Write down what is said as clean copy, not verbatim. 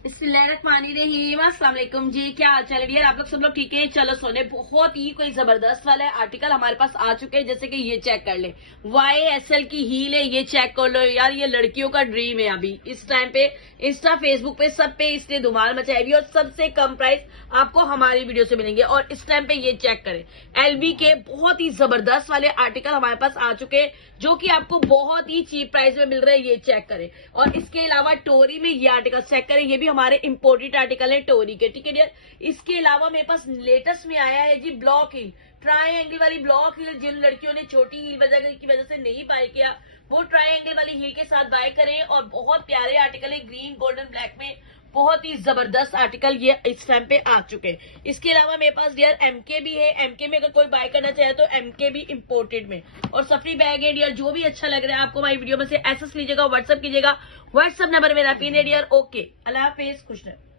बिस्मिल्लाहिर्रहमानिर्रहीम। अस्सलाम वालेकुम जी, क्या हाल चाल है यार? आप लोग सब लोग ठीक है? चलो सोने, बहुत ही कोई जबरदस्त वाला आर्टिकल हमारे पास आ चुके हैं। जैसे कि ये चेक कर ले, YSL की हील है, ये चेक कर लो यार। ये लड़कियों का ड्रीम है अभी इस टाइम पे। इंस्टा फेसबुक पे सब पे इसने धुमाल मचाई हुई और सबसे कम प्राइस आपको हमारी वीडियो से मिलेंगे। और इस टाइम पे ये चेक करें, LV के बहुत ही जबरदस्त वाले आर्टिकल हमारे पास आ चुके हैं, जो कि आपको बहुत ही चीप प्राइस में मिल रहे हैं। ये चेक करें। और इसके अलावा टोरी में ये आर्टिकल चेक करें, ये भी हमारे इंपोर्टेड आर्टिकल है टोरी के, ठीक है डियर। इसके अलावा मेरे पास लेटेस्ट में आया है जी ब्लॉक हिल, ट्राई एंगल वाली ब्लॉक हिल। जिन लड़कियों ने छोटी हिल की वजह से नहीं बाय किया, वो ट्राई एंगल वाली हिल के साथ बाय करें। और बहुत प्यारे आर्टिकल है, ग्रीन गोल्डन ब्लैक में, बहुत ही जबरदस्त आर्टिकल ये इस टाइम पे आ चुके हैं। इसके अलावा मेरे पास डियर MK भी है। MK में अगर कोई बाय करना चाहे तो MK भी इंपोर्टेड में। और सफरी बैग है डियर, जो भी अच्छा लग रहा है आपको हमारी वीडियो में से एसएस लीजिएगा, व्हाट्सअप कीजिएगा। व्हाट्सअप नंबर मेरा पिन है डियर। ओके, अल्लाह हाफिज, खुश रहे।